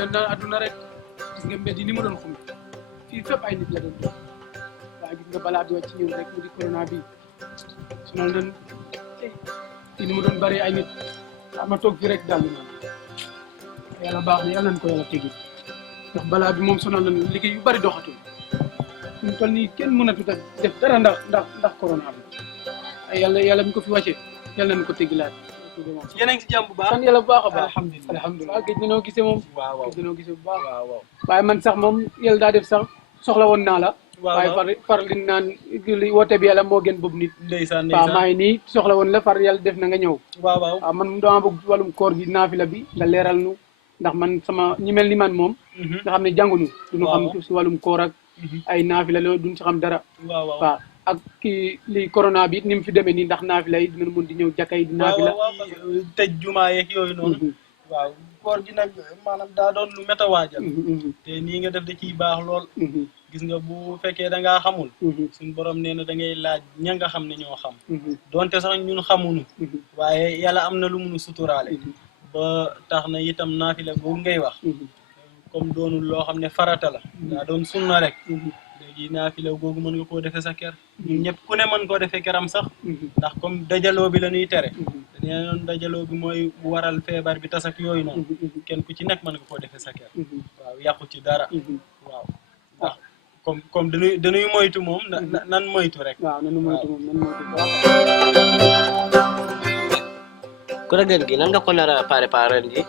leen naan adduna rek gis nga mbedd yi ni mu doon xum fii fépp ay nit la doon doon waaye gis nga balaa bi wàcc ñëw rek mu di corona bi sonal nañ fii ni mu doon bari ay nit ma toog fi rek daal di naan yàlla baax na yàlla nañ ko yàlla tegi ndax balaa bi moom sonal nañ liggéey yu bari doxatul ñu toll nii kenn mënatut a def dara ndax corona bi ay yàlla mi ko fi wàccee yàlla nañ ko teggilaat. yéen a ngi si jàmm bu baax sant yàlla bu baax a baax alhamdulilah gëj nañoo gisee moom. waaw gëj nañoo gisee bu baax. waaw waaye man sax moom yàlla daa def sax soxla woon naa la. waaye far li naan woote bi yàlla moo gën boobu nit. ndeysaan waaw maa ngi nii soxla woon la far yàlla def na nga ñëw. waaw man dama bëgg wàllum koor gi naafila bi nga leeral nu ndax man sama ñi mel ni man moom. nga xam ne jànguñu. duñu xam si wàllum koor ak ay naafila loolu duñ si xam dara. waaw ak kii lii corona bi ni mu fi demee nii ndax naafila yi dina mun di ñëw jàkka yi di naafila. tëj jumaa yeeg yooyu noonu. waaw koor gi nag maanaam daa doon lu métti a waajal. te nii nga def da ciy baax lool. gis nga bu fekkee da ngaa xamul. suñu borom nee na da ngay laaj ña nga xam ne ñoo xam. donte sax ñun xamuñu. waaye yàlla am na lu mun a suturaale. ba tax na itam naafila boobu ngay wax. comme doonul loo xam ne farata la. daa doon sunna rek. léegi naafila googu mën nga koo defee sa kër. ñun ñëpp ku ne mën koo defee këram sax. ndax comme dajaloo bi la ñuy tere. dañu doon dajaloo bi mooy waral feebar bi tas ak yooyu noonu. kenn ku ci nekk mën nga koo defee sa kër. waaw yàqu ci dara. waaw ndax comme dañuy moytu moom nan moytu rek. waaw nanu moytu moom nan moytu. kuréel gi nan nga ko nar a préparer ji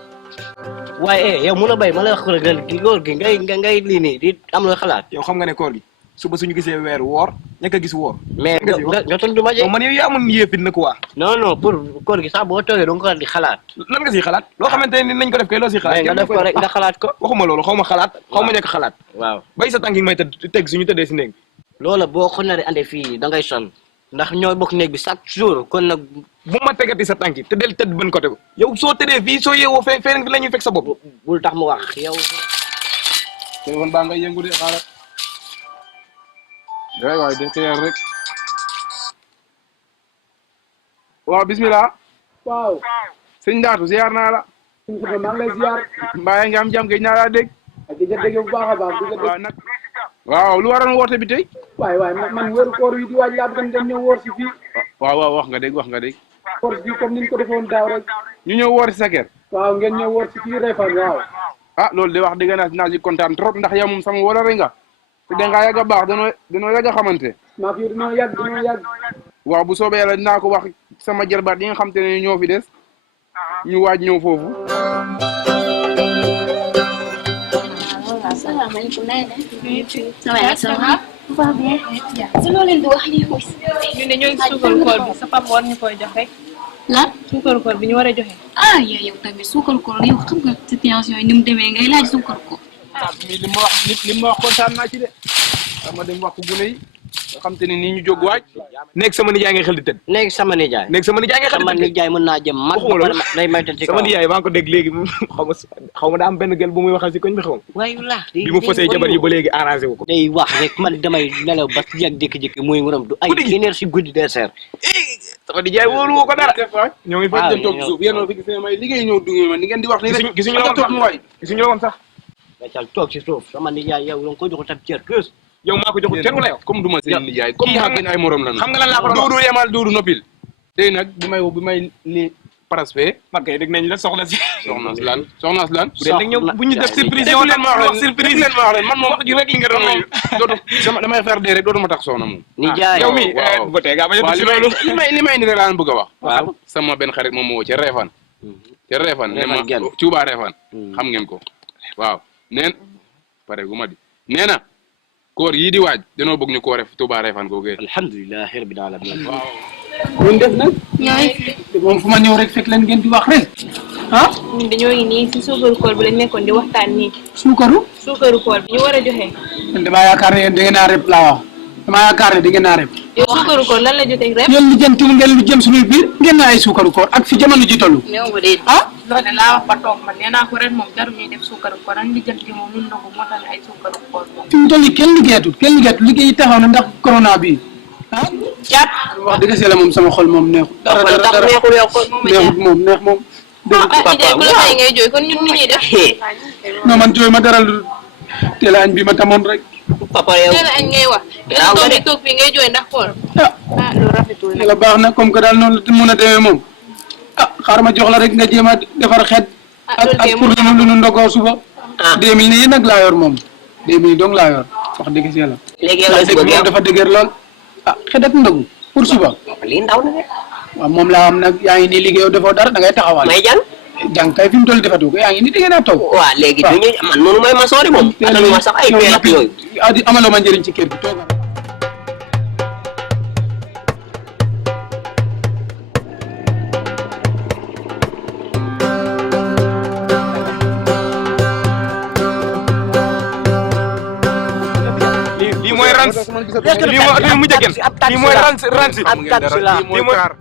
waaye yow mu la bay ma la wax kuréel gi góor gi ngay lii nii di am loo xalaat. yow xam nga ne koor gi suba suñu gisee weer woor ñàkk a gis woor. mais nga tontu ma je. man yow yaa amoon yéefit na quoi. non pour koor gi sax boo toogee danga ko di xalaat. lan nga siy xalaat loo xamante ne nañ ko def kay loo siy xalaat. mais nga def ko rek nga xalaat ko. waxuma loolu xaw ma xalaat xaw ma ñàkk xalaat. waaw bay sa tànk yi may teg suñu tëddee si néeg. loola boo ko naree ande fii da ngay sonn ndax ñooy bokk néeg bi chaque jour kon nag. bu ma tegati sa tànk yi te del tëdd ban côté ko yow soo tëddee fii soo yeewoo fee la ñuy fekk sa bopp. bul tax mu wax yow. téléphone baa ngay yëngu de xaaral. waay de teyal rek. waaw bismillah. waaw. sëñ Ndaatu ziar naa la. maa ngi lay ziar. mbaa nga am jàmm gëj naa laa dégg. ak di nga dégg bu baax a baax di nga dégg. waaw nag. waaw lu waroon woote bi tey. waay man wéeru koor yi di waaj laa bëgg dem ñëw woor si fii. waaw wax nga dégg wax nga dégg. woor si fii comme ni ñu ko defoon daaw rek. ñu ñëw woor si sa kër. waaw ngeen ñëw woor si fii Refane waaw. ah loolu de wax dëgg naa si kontaan trop ndax yow moom sama wala rek nga. te dangaa yàgg a baax danoo yàgg a xamante. maa fi dinoo yàgg. waaw bu soobee yàlla dinaa ko wax sama jarbaat yi nga xam te ne ñoo fi des ñu waaj ñëw foofu. Assalamualaikum Nana. Ça va? Va bien. Si loo leen di wax lii mooy. ñu ne ñoo ngi suukaru koor bi sa papa war ñu koy joxe. lan suukaru koor bi ñu war a joxe. ah yow tamit suukaru koor yow xam nga situation yi ni mu demee ngay laaj suukaru koor. mi li ma wax kontaan naa ci de. dama dem wax ko gune yi nga xam te ne nii ñu jóg waaj. nekk sama nijaay ngay xel di tëdd. nekk sama nijaay. sama nijaay mën naa jëm mag. day maytal ci kaw sama nijaay maa ngi ko dégg léegi xaw ma daa am benn gel bu muy waxal si koñ bi xaw ma. waaye laa bi mu fosee jabar yi ba léegi arrangé wu ko. day wax rek man damay nelaw ba yàgg jékki-jékki muy nguram du ay énergie guddi dessert. sama nijaay wóolu woo ko dara. ñoo ngi fekk dem toog ñoo suuf yéen a fi gis ne may liggéey ñëw dugg ma ni ngeen di wax ni rek. gisuñu la woon sax dacal toog ci suuf sama nijaay yow danga ko joxu tab cër kës. yow maa ko joxul kenn la yow comme du ma seen nijaay comme maa gën ay morom la xam nga lan laa ko duudu yemal duudu noppil tey nag bi may li paraspe man kay dégg nañ la soxna si soxna si lan bu ñu def surprise yow leen ma wax leen man moom wax ji rek li nga doon dootu damay faire dee rek dootu ma tax soxna moom nijaay yow mi bu ko teega ba ci loolu li may ni rek laa bëgg a wax waaw sama benn xarit moom moo ca Refane ne ma Touba Refane xam ngeen ko waaw neen pare gu ma di nee na koor yii di waaj danoo bëgg ñu koore Touba Refane googee. alhamdulilah rabbil alamin. waaw. ñun def nag. ñooy. moom fu ma ñëw rek fekk leen ngeen di wax ren. ah. ñun dañoo ngi nii si suukaru koor bi lañ nekkoon di waxtaan nii. suukaru koor bi ñu war a joxe. man damaa yaakaar ne yéen da ngeen a rep laa wax damaa yaakaar ne da ngeen a rep. yow suukaru koor lan la jotee rek. yéen lu jëntul ngeen lu jëm suñuy biir ngeen na ay suukaru koor ak fi jamono ji toll. néew nga de. ah. loolu de laa wax ba toog man nee naa ko ren moom jarul ñuy def suukaru koor ak li jënt gi moom ñun ndogu moo tax ay suukaru koor moom. fi mu toll nii kenn liggéeyatul liggéey yi taxaw na ndax corona bi ah. jàpp wax dëgg si la moom sama xol moom neexul. dara neexul yow ko moom neex moom. Ndiaye bu la bàyyi ngay jooy kon ñun ni ñuy def. non man jooy ma dara lu teel a añ bi ma tamoon rek. papa yow teel a añ ngay wax. waaw nga de toog fii ngay jooy ndax xool. ah loolu rafetul nag. yàlla baax na comme que daal noonu la mun a demee moom ah xaaral ma jox la rek nga jéem a defar xeet. ak pour lu nu ndogoo suba. 2000 yi nag laa yor moom 2000 dong laa yor wax dëgg si yàlla. léegi yow la si bëgg yow dafa dëgër lool ah xet ak ndogu pour suba. lii ndaw na de. waaw moom laa am nag yaa ngi nii liggéeyoo defoo dara da ngay taxawal. may jàng. jàng kay fi mu toll defatu ko yaa ngi nii da ngeen a toog. waaw léegi du ñu man noonu mooy ma soori moom. atalu ma sax ay peel ak yooyu. amaloo ma njëriñ ci kër gi toogal. lii mooy rans lii mooy mujj a gën lii mooy rans ab taxi la lii mooy kaar